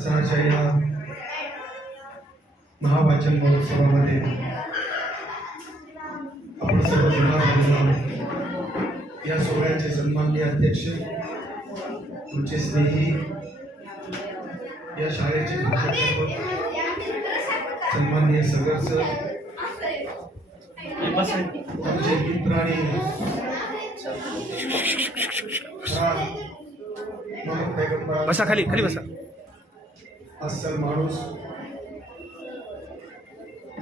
सणाच्या या महावाचन महोत्सवामध्ये आपण सर्व आहोत या सोहळ्याचे सन्माननीय अध्यक्ष तुमचे स्नेही या शाळेचे सन्माननीय सगर सर आमचे मित्र आणि बसा खाली खाली बसा. अस्सल माणूस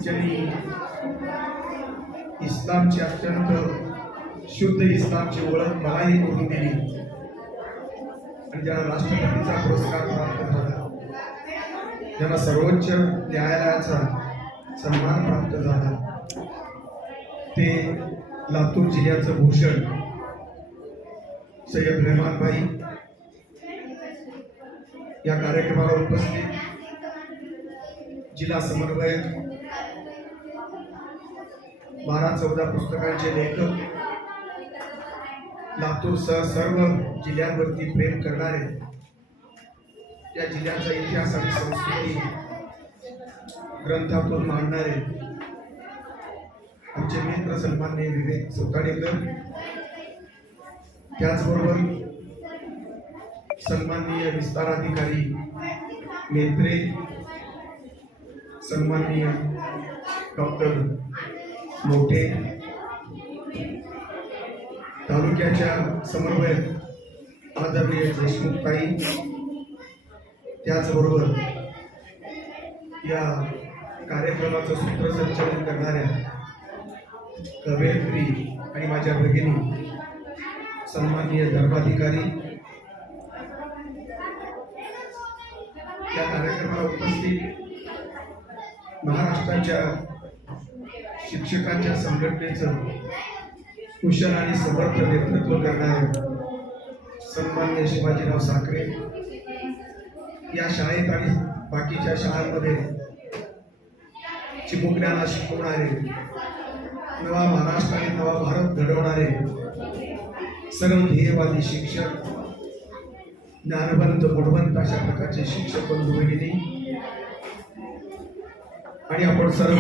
ज्यांनी इस्लामची अत्यंत शुद्ध इस्लामची ओळख मलाही करून दिली आणि ज्यांना राष्ट्रपतीचा पुरस्कार प्राप्त झाला. ज्यांना सर्वोच्च न्यायालयाचा सन्मान प्राप्त झाला. ते लातूर जिल्ह्याचं भूषण सय्यद रहमान भाई या कार्यक्रमाला उपस्थित जिल्हा समन्वयक बारा चौदा पुस्तकांचे लेखक लातूरसह सर्व जिल्ह्यांवरती प्रेम करणारे त्या जिल्ह्याचा इतिहास आणि संस्कृती ग्रंथातून मांडणारे आमचे मित्र सन्माननीय विवेक चौकाडेकर त्याचबरोबर सन्माननीय विस्ताराधिकारी नेत्रे सन्माननीय डॉक्टर मोठे तालुक्याच्या समन्वयक आदरणीय देशमुखताई त्याचबरोबर या कार्यक्रमाचं सूत्रसंचालन करणाऱ्या कवयत्री आणि माझ्या भगिनी सन्माननीय धर्माधिकारी या कार्यक्रमाला महाराष्ट्राच्या शिक्षकांच्या संघटनेचं कुशल आणि समर्थ नेतृत्व करणारे सन्मान्य शिवाजीराव साखरे या शाळेत आणि बाकीच्या शाळांमध्ये चिमुकण्याला शिकवणारे नवा महाराष्ट्र आणि नवा भारत घडवणारे सर्व ध्येयवादी शिक्षक ज्ञानवंत गुणवंत अशा प्रकारचे शिक्षक बंधू भगिनी आणि आपण सर्व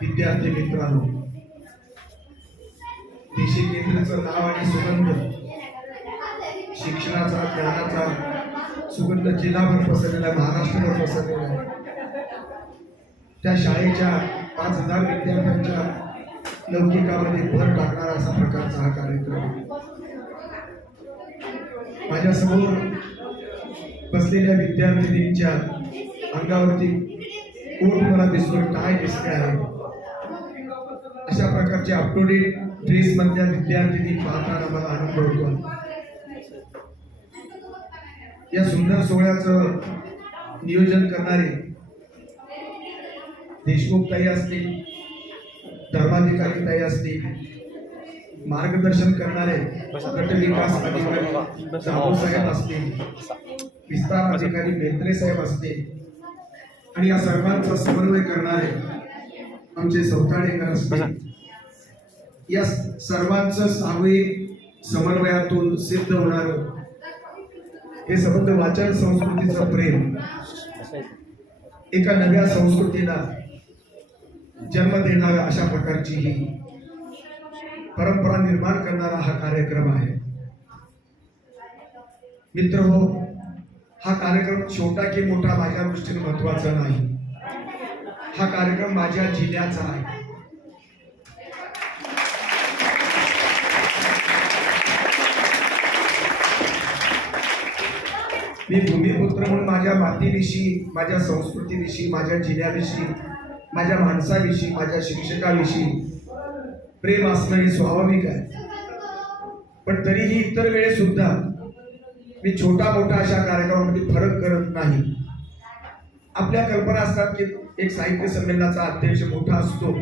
विद्यार्थी मित्रांनो देशी केंद्राचं नाव आणि सुगंध शिक्षणाचा ज्ञानाचा सुगंध जिल्हाभर पसरलेला महाराष्ट्रभर पसरलेला आहे. त्या शाळेच्या पाच हजार विद्यार्थ्यांच्या लौकिकामध्ये भर टाकणारा असा प्रकारचा हा कार्यक्रम. माझ्यासमोर बसलेल्या विद्यार्थिनींच्या अंगावरती कोट मला दिसतोय काय दिसते आहे? अशा प्रकारचे अप टू डेट ड्रेस मधल्या विद्यार्थी पाहताना मला आनंद होतो. या सुंदर सोहळ्याचं नियोजन करणारे देशमुख ताई असतील धर्माधिकारी ताई असतील मार्गदर्शन करणारे गट विकास अधिकारी साहेब असतील विस्तार अधिकारी मेत्रे साहेब असतील आणि या सर्वांचा समन्वय करणारे आमचे सौताडेकर या सर्वांचं सामूहिक समन्वयातून सिद्ध होणार हे संबंध वाचन संस्कृतीचं प्रेम. एका नव्या संस्कृतीला जन्म देणारा अशा प्रकारची ही परंपरा निर्माण करणारा हा कार्यक्रम आहे. मित्र हो हा कार्यक्रम छोटा की मोठा माझ्या दृष्टीने महत्त्वाचा नाही. हा कार्यक्रम माझ्या जिल्ह्याचा आहे. मी भूमिपुत्र म्हणून माझ्या मातीविषयी माझ्या संस्कृतीविषयी माझ्या जिल्ह्याविषयी माझ्या माणसाविषयी माझ्या शिक्षकाविषयी प्रेम असणं हे स्वाभाविक आहे. पण तरीही इतर वेळेसुद्धा मी छोटा मोठा अशा कार्यक्रमामध्ये फरक करत नाही. आपल्या कल्पना असतात की एक साहित्य संमेलनाचा अध्यक्ष मोठा असतो.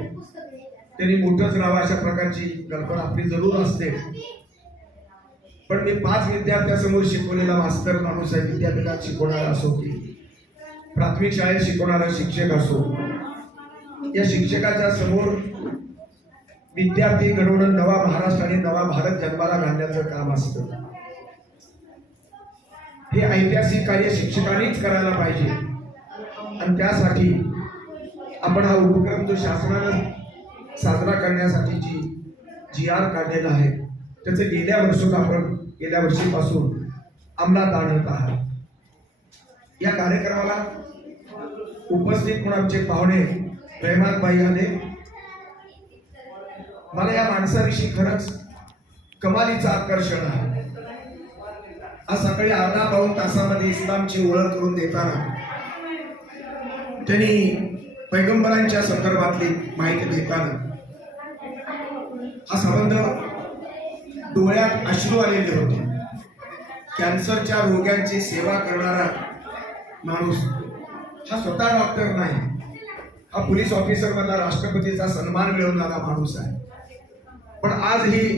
त्यांनी मोठंच राहावं अशा प्रकारची कल्पना आपली जरूर असते. पण मी पाच विद्यार्थ्यासमोर शिकवलेला मास्तर माणूस आहे विद्यापीठात शिकवणारा असो की प्राथमिक शाळेत शिकवणारा शिक्षक असो. या शिक्षकाच्या समोर विद्यार्थी घडवणं नवा महाराष्ट्र आणि नवा भारत जन्माला घालण्याचं काम असतं. हे ऐतिहासिक कार्य शिक्षकांनीच करायला पाहिजे. आणि त्यासाठी आपण हा उपक्रम जो शासनानं साजरा करण्यासाठी जी जी आर काढलेला आहे त्याचं गेल्या वर्षात आपण गेल्या वर्षीपासून अंमलात आणत आहात. या कार्यक्रमाला उपस्थित म्हणून आमचे पाहुणे प्रेमातबाई आले. मला या माणसाविषयी खरंच कमालीचं आकर्षण आहे. आज सकाळी अर्धा पाऊन तासामध्ये इस्लामची ओळख करून देताना त्यांनी पैगंबरांच्या संदर्भातली माहिती देताना हा संबंध डोळ्यात अश्रू आलेले होते. कॅन्सरच्या रोग्यांची सेवा करणारा माणूस हा स्वतः डॉक्टर नाही. हा पोलीस ऑफिसर मधला राष्ट्रपतीचा सन्मान मिळवणारा माणूस आहे. पण आजही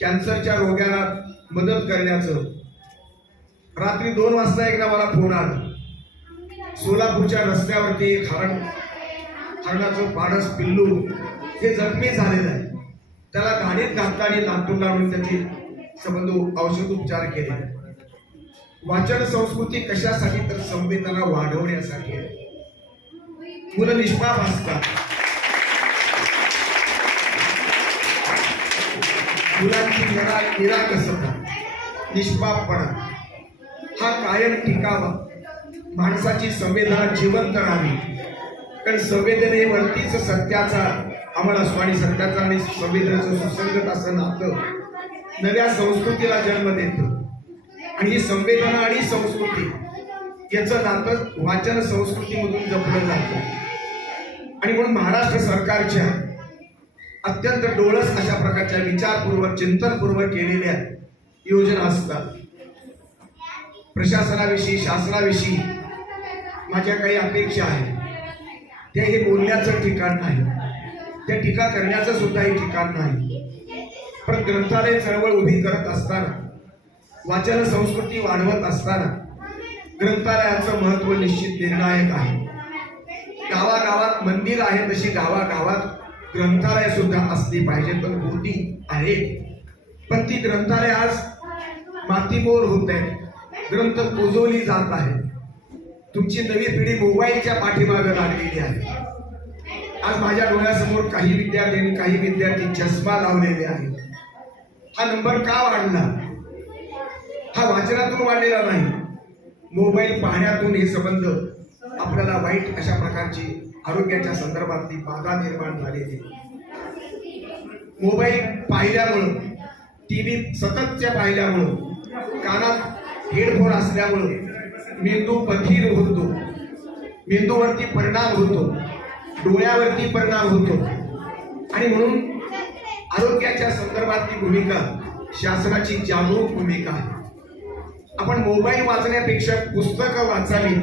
कॅन्सरच्या रोग्याला मदत करण्याचं रात्री दोन वाजता एकदा मला फोन आला. सोलापूरच्या रस्त्यावरती एक हरण हरणाचं पाडस पिल्लू हे जखमी झालेलं आहे. त्याला गाडीत घातला आणि लातूर लावून त्याची संबंध औषध उपचार केले. वाचन संस्कृती कशासाठी तर संवेदना वाढवण्यासाठी आहे. मुलं निष्पाप असतात. मुलांची निराकसता निष्पापपणा. हा कायम टिकावा. माणसाची संवेदना जिवंत राहावी. कारण संवेदनेवरतीच सत्याचा आम्हाला असतो आणि सत्याचा आणि संवेदनेचं सुसंगत असं नातं नव्या संस्कृतीला जन्म देतं. आणि ही संवेदना आणि संस्कृती याचं नातं वाचन संस्कृतीमधून जपलं जातं. आणि म्हणून महाराष्ट्र सरकारच्या अत्यंत डोळस अशा प्रकारच्या विचारपूर्वक चिंतनपूर्वक केलेल्या योजना असतात. प्रशासनाविषयी शासनाविषयी माझ्या काही अपेक्षा आहेत. त्या हे बोलण्याचं ठिकाण नाही. त्या टीका करण्याचं सुद्धा हे ठिकाण नाही. पण ग्रंथालय चळवळ उभी करत असताना वाचन संस्कृती वाढवत असताना ग्रंथालयाचं महत्त्व निश्चित निर्णायक आहे. गावागावात मंदिर आहे तशी गावागावात ग्रंथालय सुद्धा असली पाहिजे पण होती आहेत पण ती ग्रंथालय आज मातीमोर होत आहेत ग्रंथ पोजवली जात आहे. तुमची नवी पिढी मोबाईलच्या पाठीमागे लागलेली आहे. आज माझ्या डोळ्यासमोर काही विद्यार्थ्यांनी काही विद्यार्थी चष्मा लावलेले आहेत. हा नंबर का वाढला? हा वाचनातून वाढलेला नाही. मोबाईल पाहण्यातून हे संबंध आपल्याला वाईट अशा प्रकारची आरोग्याच्या संदर्भातली बाधा निर्माण झालेली. मोबाईल पाहिल्यामुळं टीव्ही सततच्या पाहिल्यामुळं कानात हेडफोन असल्यामुळं मेंदू बधीर होतो. मेंदूवरती परिणाम होतो. डोळ्यावरती परिणाम होतो. आणि म्हणून आरोग्याच्या संदर्भातली भूमिका शासनाची जागरूक भूमिका आहे. आपण मोबाईल वाचण्यापेक्षा पुस्तकं वाचावी.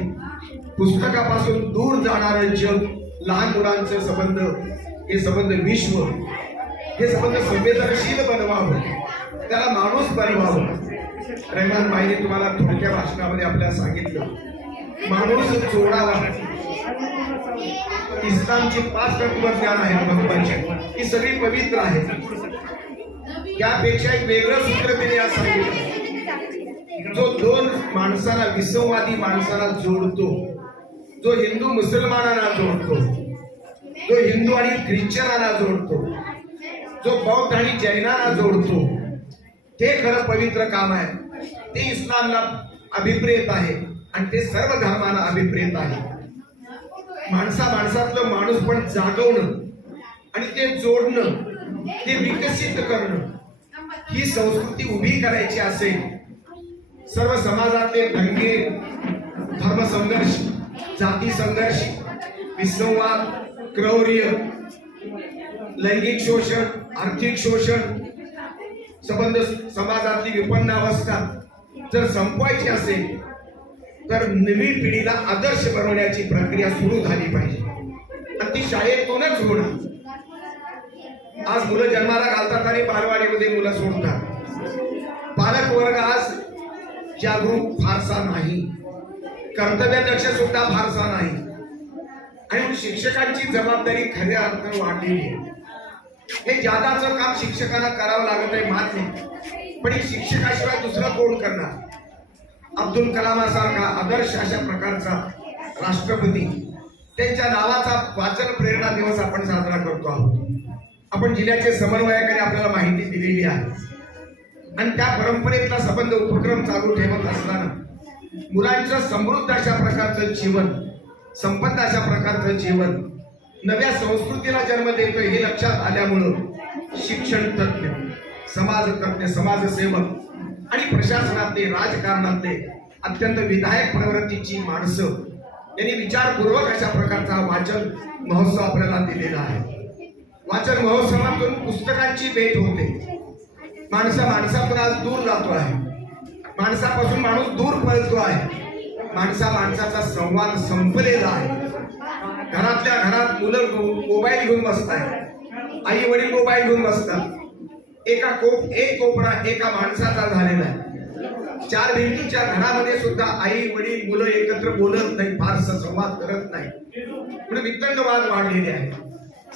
पुस्तकापासून दूर जाणारं जग लहान मुलांचं संबंध हे संबंध विश्व हे संबंध संवेदनशील बनवावं. त्याला माणूस बनवावं. रहमान माईने तुम्हाला थोडक्या भाषणामध्ये आपल्याला सांगितलं. माणूस जोडावा. इस्लामची पाच तत्वज्ञान आहे भगवानचे. ही सगळी पवित्र आहेत त्यापेक्षा एक वेगळं सूत्र तिने आज सांगितलं. जो दोन माणसाला विसंवादी माणसाला जोडतो जो हिंदू मुसलमानांना जोडतो जो हिंदू आणि ख्रिश्चनांना जोडतो जो बौद्ध आणि जैनांना जोडतो ते खरं पवित्र काम आहे. ते इस्लामला अभिप्रेत आहे आणि ते सर्व धर्माला अभिप्रेत आहे. माणसा माणसातलं माणूस पण जागवणं आणि ते जोडणं ते विकसित करणं ही संस्कृती उभी करायची असेल सर्व समाजातले दंगे धर्मसंघर्ष जाती संघर्ष विसंवाद क्रौर्य लैंगिक शोषण आर्थिक शोषण संबंध समाजातली विपन्न अवस्था जर संपवायची असेल तर नवी पिढीला आदर्श बनवण्याची प्रक्रिया सुरू झाली पाहिजे. आणि ती शाळेतूनच होणार. आज मुलं जन्माला घालतात आणि बालवाडीमध्ये मुलं सोडतात. पालक वर्ग आज जागरूक फारसा नाही. कर्तव्यदक्ष सुद्धा फारसा नाही. आणि शिक्षकांची जबाबदारी खऱ्या अर्थानं वाढलेली आहे. हे जादाचं काम शिक्षकांना करावं लागत आहे मान्य पण शिक्षकाशिवाय दुसरं कोण करणार? अब्दुल कलामासारखा आदर्श अशा प्रकारचा राष्ट्रपती त्यांच्या नावाचा वाचन प्रेरणा दिवस आपण साजरा करतो आहोत. आपण जिल्ह्याचे समन्वयकाने आपल्याला माहिती दिलेली आहे. आणि त्या परंपरेतला संबंध उपक्रम चालू ठेवत असताना मुलांचं समृद्ध अशा प्रकारचं जीवन संपन्न अशा प्रकारचं जीवन नव्या संस्कृतीला जन्म देतोय हे लक्षात आल्यामुळं शिक्षण तज्ञ समाज तज्ञ समाजसेवक आणि प्रशासनातले राजकारणातले अत्यंत विधायक प्रवृत्तीची माणसं यांनी विचारपूर्वक अशा प्रकारचा वाचन महोत्सव आपल्याला दिलेला आहे. वाचन महोत्सवातून पुस्तकांची भेट होते. माणसा माणसातून आज दूर जातो आहे. माणसापासून माणूस दूर पळतो आहे. माणसा माणसाचा संवाद संपलेला आहे. घरातल्या घरात मुलं मोबाईल घेऊन बसताय. आई वडील मोबाईल घेऊन बसतात. एका कोप एक कोपरा एका माणसाचा झालेला आहे. चार भिंतीच्या घरामध्ये सुद्धा आई वडील मुलं एकत्र बोलत नाही फारसा संवाद करत नाही. म्हणून वितंडवाद वाढलेले आहे.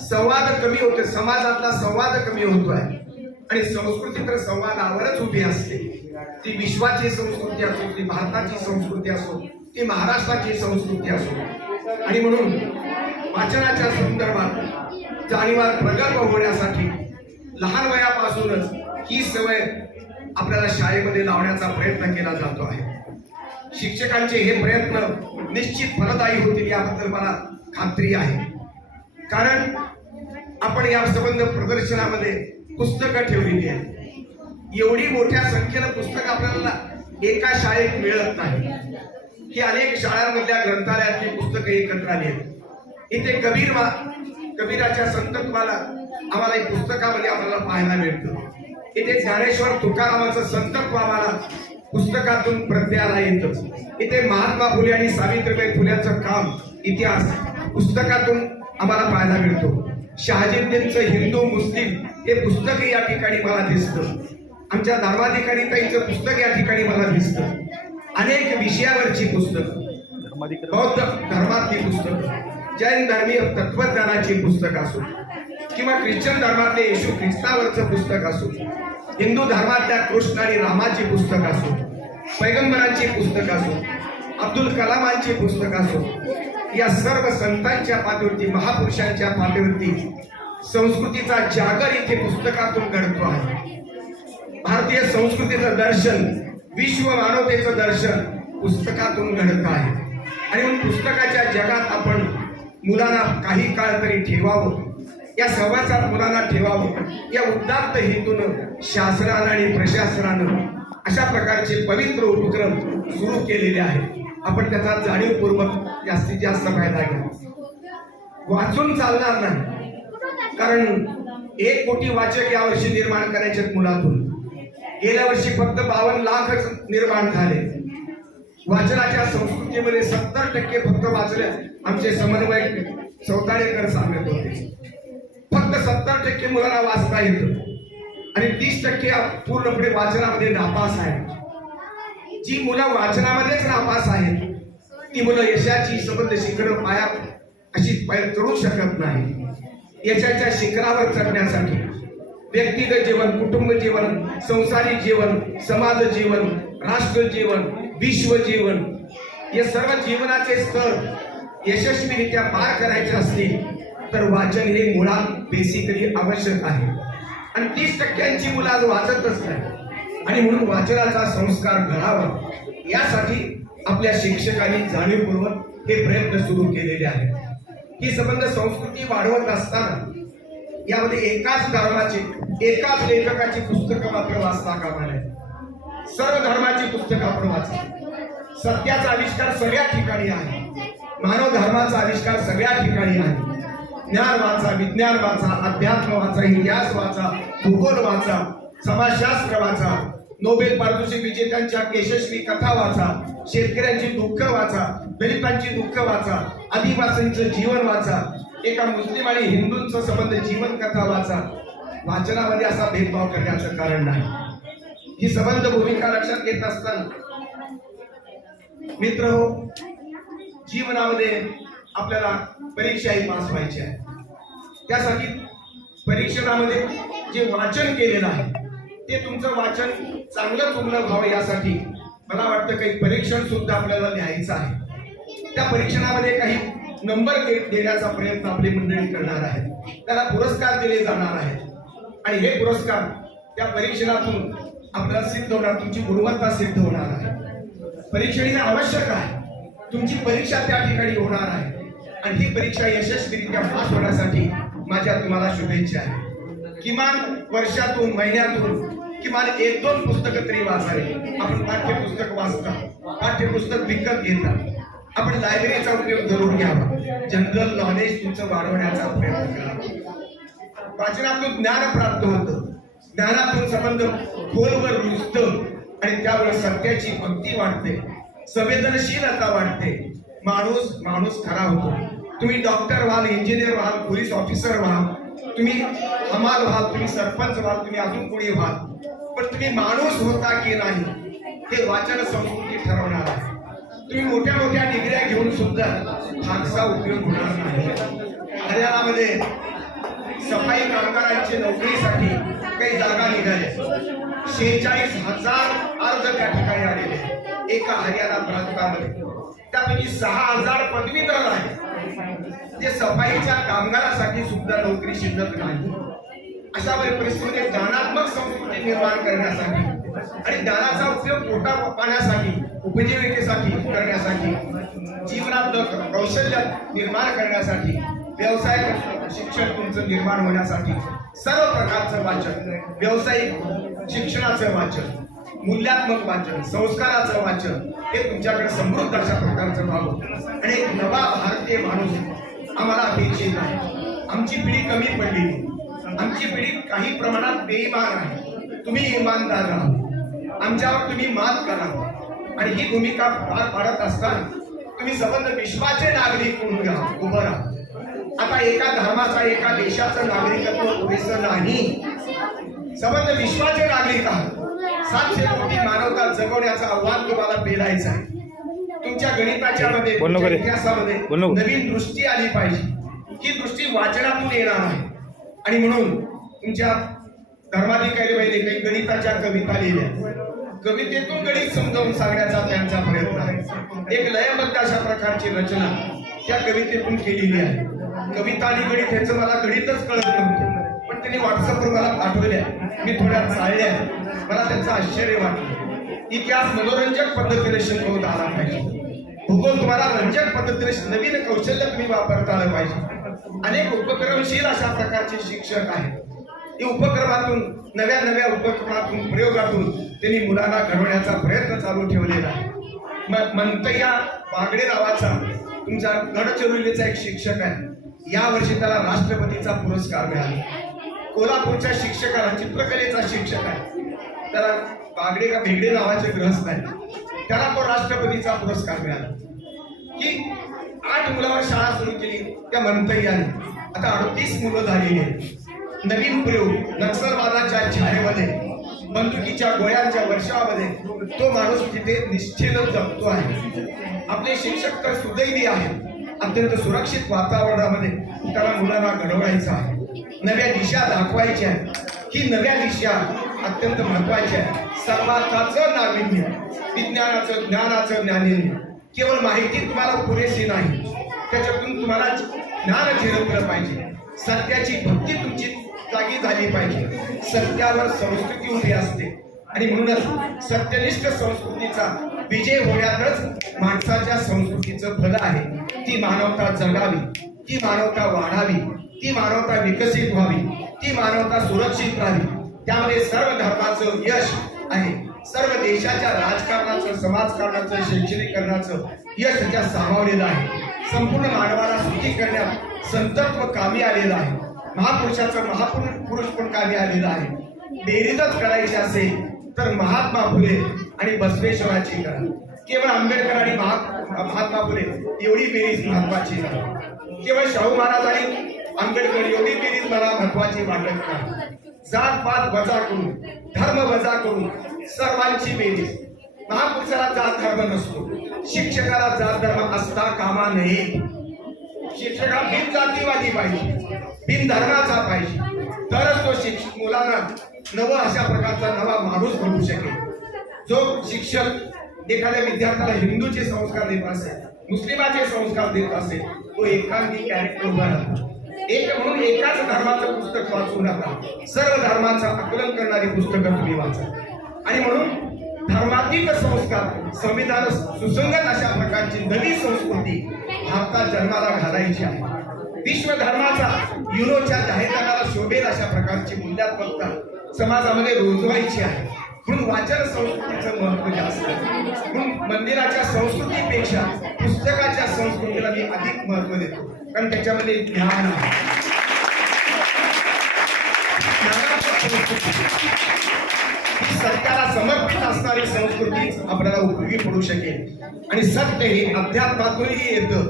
संवाद कमी होतो समाजातला संवाद कमी होतो आहे आणि संस्कृती तर संवादावरच उभी असते. ती विश्वाची संस्कृती असो ती भारताची संस्कृती असो ती महाराष्ट्राची संस्कृती असो. आणि म्हणून वाचनाच्या संदर्भात जाणीवा प्रगल्भ होण्यासाठी लहान वयापासूनच ही सवय आपल्याला शाळेमध्ये लावण्याचा प्रयत्न केला जातो आहे. शिक्षकांचे हे प्रयत्न निश्चित फलदायी होतील याबद्दल मला खात्री आहे. कारण आपण या संबंध प्रदर्शनामध्ये पुस्तकं ठेवलेली आहेत. एवढी मोठ्या संख्येनं पुस्तक आपल्याला एका शाळेत मिळत नाही ही अनेक शाळांमधल्या ग्रंथालयातली पुस्तकं एकत्र आली आहेत. इथे कबीर कबीराच्या संत तुम्हाला आम्हाला एक पुस्तकामध्ये आपल्याला पाहायला मिळतं. इथे ज्ञानेश्वर तुकारामाचं संतत्व आम्हाला पुस्तकातून प्रत्ययाला येतं. इथे महात्मा फुले आणि सावित्रीबाई फुल्याचं काम इतिहास पुस्तकातून आम्हाला पाहायला मिळतो. शहाजीद्दीनचं हिंदू मुस्लिम हे पुस्तक या ठिकाणी मला दिसतं. आमच्या धर्माधिकारी ताईचं पुस्तक या ठिकाणी मला दिसतं. अनेक विषयावरची पुस्तकं. बौद्ध धर्मातली पुस्तकं. जैन धर्मीय तत्वज्ञानाची पुस्तक असो किंवा ख्रिश्चन धर्मातले येशू ख्रिस्तावरचं पुस्तक असो हिंदू धर्मातल्या कृष्ण आणि रामाची पुस्तक असो पैगंबरांची पुस्तक असो अब्दुल कलामांची पुस्तक असो या सर्व संतांच्या पातळीवरती महापुरुषांच्या पातळीवरती संस्कृतीचा जागर इथे पुस्तकातून घडतो आहे. भारतीय संस्कृतीचं दर्शन विश्व मानवतेचं दर्शन पुस्तकातून घडत आहे. आणि पुस्तकाच्या जगात आपण मुलांना काही काळ तरी ठेवावं. या संवासात मुलांना ठेवावं. या उदात्त हेतून शासनानं आणि प्रशासनानं अशा प्रकारचे पवित्र उपक्रम सुरू केलेले आहेत. आपण त्याचा जाणीवपूर्वक जास्तीत जास्त फायदा घ्या. वाचून चालणार नाही. कारण एक कोटी वाचक यावर्षी निर्माण करायचे मुलातून. गेल्या वर्षी फक्त बावन्न लाखच निर्माण झाले. वाचनाच्या संस्कृतीमध्ये सत्तर टक्के फक्त वाचल्या आमचे समन्वयक चौताळेकर सांगत होते. फक्त सत्तर टक्के मुलांना वाचता येतं. आणि तीस टक्के पूर्णपणे वाचनामध्ये नापास आहेत. जी मुलं वाचनामध्येच नापास आहेत ती मुलं यशाची संबंध शिखर पाया अशी पाय चढू शकत नाही. यशाच्या शिखरावर चढण्यासाठी व्यक्तिगत जीवन कुटुंब जीवन संसारिक जीवन समाज जीवन राष्ट्र जीवन विश्व जीवन हे सर्व जीवनाचे स्तर यशस्वीरित्या पार करायचे असतील तर वाचन हे मुळात बेसिकली आवश्यक आहे. आणि तीस टक्क्यांची मुलं आज वाचतच नाही. आणि म्हणून वाचनाचा संस्कार घडावा यासाठी आपल्या शिक्षकांनी जाणीवपूर्वक हे प्रयत्न सुरू केलेले आहेत. ही संबंध संस्कृती वाढवत असताना यामध्ये एकाच धर्माची एकाच लेखकाची पुस्तकं मात्र वाचता कामा नये. सर्व धर्माची पुस्तकं आपण वाचा सत्याचा आविष्कार सगळ्या ठिकाणी आहे. मानव धर्माचा आविष्कार सगळ्या ठिकाणी आहे. ज्ञान वाचा विज्ञान वाचा अध्यात्म वाचा इतिहास वाचा भूगोल वाचा समाजशास्त्र वाचा नोबेल पारितोषिक विजेत्यांच्या केशस्वी कथा वाचा शेतकऱ्यांची दुःख वाचा दलितांची दुःख वाचा आदिवासींचं जीवन वाचा एका मुस्लिम आणि हिंदूंचा संबंध जीवन कथा वाचा वाचनामध्ये असा भेदभाव करण्याचं कारण नाही. ही संबंध भूमिका लक्षात घेत असताना. मित्र हो जीवनामध्ये आपल्याला परीक्षाही पास व्हायची आहे. त्यासाठी परीक्षणामध्ये जे वाचन केलेलं आहे ते तुमचं वाचन चांगलं चुकलं व्हावं यासाठी मला वाटतं काही परीक्षण सुद्धा आपल्याला लिहायचं आहे. त्या परीक्षणामध्ये काही नंबर दे- देण्याचा प्रयत्न आपली मंडळी करणार आहे त्याला पुरस्कार दिले जाणार आहेत. आणि हे पुरस्कार त्या परीक्षणातून आपल्याला सिद्ध होणार तुमची गुणवत्ता सिद्ध होणार आहे. परीक्षेने आवश्यक आहे. तुमची परीक्षा त्या ठिकाणी होणार आहे. आणि ही परीक्षा यशस्वीरित्या पास होण्यासाठी माझ्या तुम्हाला शुभेच्छा आहे. किमान वर्षातून महिन्यातून किमान एक दोन पुस्तकं तरी वाचावे. आपण पाठ्यपुस्तक वाचता पाठ्यपुस्तक विकत घेता. आपण लायब्ररीचा उपयोग जरूर घ्यावा. जनरल नॉलेज तुमचं वाढवण्याचा प्रयत्न करा. प्राचीनातून ज्ञान प्राप्त होतं. ज्ञानातून संबंध खोलवर रुजतो आणि त्यामुळे सत्याची भक्ती वाढते. संवेदनशीलता वाढते. माणूस माणूस खरा होतो. तुम्ही डॉक्टर व्हाल इंजिनियर व्हाल पोलीस ऑफिसर व्हाल तुम्ही हमाल व्हाल तुम्ही सरपंच व्हाल तुम्ही अजून कोणी व्हाल. पण तुम्ही माणूस होता की नाही हे वाचन संस्कृती ठरवणार आहे. तुम्ही मोठ्या मोठ्या डिग्र्या घेऊन सुद्धा फारसा उपयोग होणार नाही. हरियाणामध्ये सफाई कामगारांची नोकरीसाठी काही जागा निघाल्या. शेहेचाळीस हजार अर्ज त्या ठिकाणी आलेले एका हरियाणा प्रांतामध्ये. त्यापैकी सहा हजार पदवीधर आहेत. जे सफाईच्या कामगारासाठी सुद्धा नोकरी शिल्लक नाही. अशा परिस्थितीमध्ये ज्ञानात्मक संस्कृती निर्माण करण्यासाठी आणि ज्ञानाचा उपयोग पोटा पाण्यासाठी उपजीविकेसाठी करण्यासाठी जीवनातलं कौशल्य निर्माण करण्यासाठी व्यवसाय शिक्षण तुमचं निर्माण होण्यासाठी सर्व प्रकारचं वाचन व्यावसायिक शिक्षणाचं वाचन मूल्यात्मक वाचन संस्काराचं वाचन हे तुमच्याकडे समृद्ध अशा प्रकारचं व्हावं. आणि एक नवा भारतीय माणूस आम्हाला अपेक्षित आहे. आमची पिढी कमी पडली. आमची पिढी काही प्रमाणात बेईमान आहे. तुम्ही इमानदार राहा. आमच्यावर तुम्ही मात करा. आणि ही भूमिका पार पाडत असताना तुम्ही सबंध विश्वाचे नागरिक म्हणून घ्या. उभं राहा. आता एका धर्माचा एका देशाचं नागरिकत्व पुरेसं नाही. संबंध विश्वाचे नागरिक आहात. सातशे कोटी मानवता जगवण्याचं आव्हान तुम्हाला पेलायचं आहे. तुमच्या गणिताच्या मध्ये. इतिहासामध्ये. नवीन दृष्टी आली पाहिजे. ही दृष्टी वाचनातून येणार आहे. आणि म्हणून तुमच्या धर्माधिकारी वगैरे काही गणिताच्या कविता लिहिल्या. कवितेतून गणित समजावून सांगण्याचा त्यांचा प्रयत्न आहे. एक लयबद्ध अशा प्रकारची रचना त्या कवितेतून केलेली आहे. कविता आणि गणित ह्याचं मला गणितच कळत नव्हतं पण त्यांनी व्हॉट्सअपवर मला पाठवल्या. मी थोड्या चालल्या मला त्याचं आश्चर्य वाटलं. इतिहास मनोरंजक पद्धतीने शिकवत आला पाहिजे. भूगोल तुम्हाला रंजक पद्धतीने नवीन कौशल्य तुम्ही वापरता आलं पाहिजे. अनेक उपक्रमशील अशा प्रकारचे शिक्षक आहेत. या उपक्रमातून नव्या नव्या उपक्रमातून प्रयोगातून त्यांनी मुलांना घडवण्याचा प्रयत्न चालू ठेवलेला आहे. म- मंतय्या बागडे नावाचा तुमचा गडचिरोलीचा एक शिक्षक आहे. या वर्षी त्याला राष्ट्रपतीचा पुरस्कार मिळाला. कोल्हापूरच्या शिक्षकाला चित्रकलेचा शिक्षक आहे. त्याला बागडे का भेगडे नावाचे ग्रहस्थ आहे त्याला तो राष्ट्रपतीचा पुरस्कार मिळाला. की आठ मुलावर शाळा सुरू केली. त्या मंतय्याने. आता अडतीस मुलं झालेली आहेत. नवीन प्रयोग नक्षलवादाच्या छायेमध्ये बंदुकीच्या गोळ्यांच्या वर्षामध्ये तो माणूस तिथे निश्चित जगतो आहे. आपले शिक्षक तर सुदैवी आहेत. अत्यंत सुरक्षित वातावरणामध्ये त्याला मुलांना घडवायचं आहे. नव्या दिशा दाखवायच्या ही नव्या दिशा अत्यंत महत्वाची आहे. संवादाचं नाविन्य विज्ञानाचं ज्ञानाचं ज्ञानिन्य केवळ माहिती तुम्हाला पुरेशी नाही. त्याच्यातून तुम्हाला ज्ञान झिरवलं पाहिजे. सत्याची भक्ती तुमची जागी झाली पाहिजे. सत्यावर संस्कृती उभी असते. आणि म्हणूनच सत्यनिष्ठ संस्कृतीचा विजय होण्यातच माणसाच्या संस्कृतीचं फल आहे. ती मानवता जगावी ती मानवता वाढावी ती मानवता विकसित व्हावी ती मानवता सुरक्षित राहावी. त्यामध्ये सर्व धर्माचं यश आहे. सर्व देशाच्या राजकारणाचं समाजकारणाचं शैक्षणिकरणाचं यश त्याच्या सामावलेलं आहे. संपूर्ण मानवाला सुखी करण्यात संतत्व कामी आलेलं आहे. महापुरुषाचं महापुरुष पण कामी आलेलं आहे. बेरीजच करायची असेल तर महात्मा फुले आणि बसवेश्वराची करा केवळ आंबेडकर आणि महात्मा फुले एवढी बेरीज महत्वाची नाही. केवळ शाहू महाराज आणि आंबेडकर एवढी बेरीज मला महत्वाची वाटत नाही. जात पात वजा करून धर्म वजा करून सर्वांची बेरीज. महापुरुषाला जात धर्म नसतो. शिक्षकाला जात धर्म असता कामा नये. शिक्षक हा बिन जातीवादी पाहिजे. बिन धर्माचा पाहिजे. तरच तो शिक्षक मुलांना नव अशा प्रकारचा नवा माणूस बनवू शकेल. जो शिक्षक एखाद्या विद्यार्थ्याला हिंदूचे संस्कार देत असेल मुस्लिमाचे संस्कार देत असेल तो एखादी कॅरेक्टर बनला एक म्हणून एकाच धर्माचं पुस्तक वाचू नका. सर्व धर्माचं आकलन करणारी पुस्तकं तुम्ही वाचा. आणि म्हणून धर्मातीत संस्कार संविधान सुसंगत अशा प्रकारची नवी संस्कृती भारतात जन्माला घालायची आहे. विश्व धर्माचा युरोच्या जाहीरनाम्याला शोभेल अशा प्रकारची मूल्यात्मकता समाजामध्ये रुजवायची आहे. म्हणून वाचन संस्कृतीचं महत्त्व जास्त आहे. म्हणून मंदिराच्या संस्कृतीपेक्षा पुस्तकाच्या संस्कृतीला मी अधिक महत्त्व देतो. कारण त्याच्यामध्ये ज्ञान आहे. संस्कृती. सत्याला समर्पित असणारी संस्कृती आपल्याला उपयोगी पडू शकेल. आणि सत्य हे अध्यात्मातूनही येतं.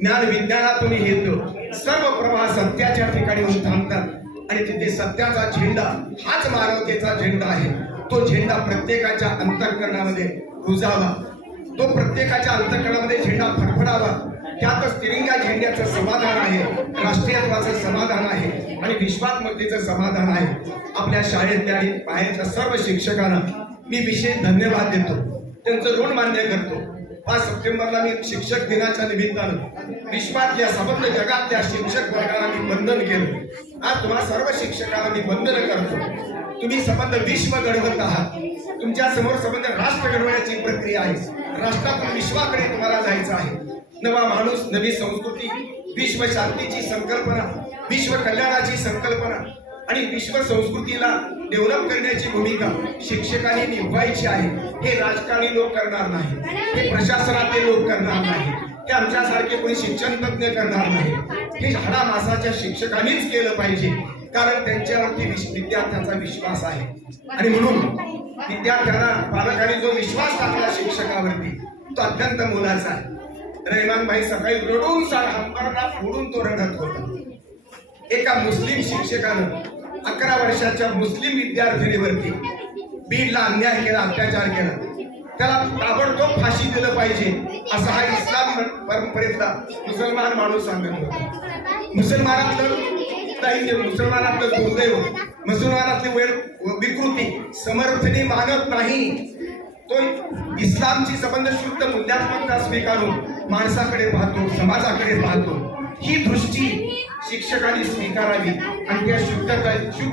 ज्ञान विज्ञानातूनही येतं. सर्व प्रवाह सत्याच्या ठिकाणी थांबतात. आणि तिथे सत्याचा झेंडा हाच मानवतेचा झेंडा आहे. तो झेंडा प्रत्येकाच्या अंतःकरणामध्ये रुजावा. तो प्रत्येकाच्या अंतःकरणामध्ये झेंडा फडफडावा. त्यातच तिरंगा झेंड्याचं समाधान आहे राष्ट्रीयत्वाचं समाधान आहे आणि विश्वात्मतेचं समाधान आहे. आपल्या शाळेतल्या आणि बाहेरच्या सर्व शिक्षकांना मी विशेष धन्यवाद देतो. त्यांचं ऋण मान्य करतो. पाच सप्टेंबरला मी शिक्षक दिनाच्या निमित्तानं विश्वातल्या संबंध जगातल्या शिक्षक वर्गाला मी बंधन केलं. आज तुम्हा सर्व शिक्षकाला मी बंधन करतो. तुम्ही संबंध विश्व घडवत आहात. तुमच्यासमोर संबंध राष्ट्र घडवण्याची प्रक्रिया आहे. राष्ट्रातून विश्वाकडे तुम्हाला जायचं आहे. नवा माणूस नवी संस्कृती विश्व शांतीची संकल्पना विश्व कल्याणाची संकल्पना आणि विश्व संस्कृतीला डेव्हलप करण्याची भूमिका शिक्षकांनी निभवायची आहे हे राजकारणी लोक करणार नाही हे प्रशासनातले लोक करणार नाही हे आमच्यासारखे कोणी शिक्षण तज्ञ करणार नाही. हे हाडा मासाच्या शिक्षकांनीच केलं पाहिजे कारण त्यांच्यावरती विद्यार्थ्यांचा विश्वास आहे. आणि म्हणून विद्यार्थ्यांना पालकांनी जो विश्वास टाकला शिक्षकावरती तो अत्यंत मोलाचा आहे. रहमान भाई सकाळी रडून सारा हंबरला फोडून तो रडत होता. एका मुस्लिम शिक्षकानं अकरा वर्षाच्या मुस्लिम विद्यार्थिनीवरती बीडला अन्याय केला अत्याचार केला. त्याला ताबडतोब फाशी दिलं पाहिजे असा हा इस्लाम परंपरेतला मुसलमान माणूस सांगत होता. मुसलमानातलं दैन्य मुसलमानातलं दुर्दैव मुसलमानातली वेळ विकृती समर्थने मानत नाही. तो इस्लामची संबंध शुद्ध मूल्यात्मकता स्वीकारून माणसाकडे पाहतो समाजाकडे पाहतो. ही दृष्टी शिक्षकांनी स्वीकारावी आणि त्या शुद्धता शुद्ध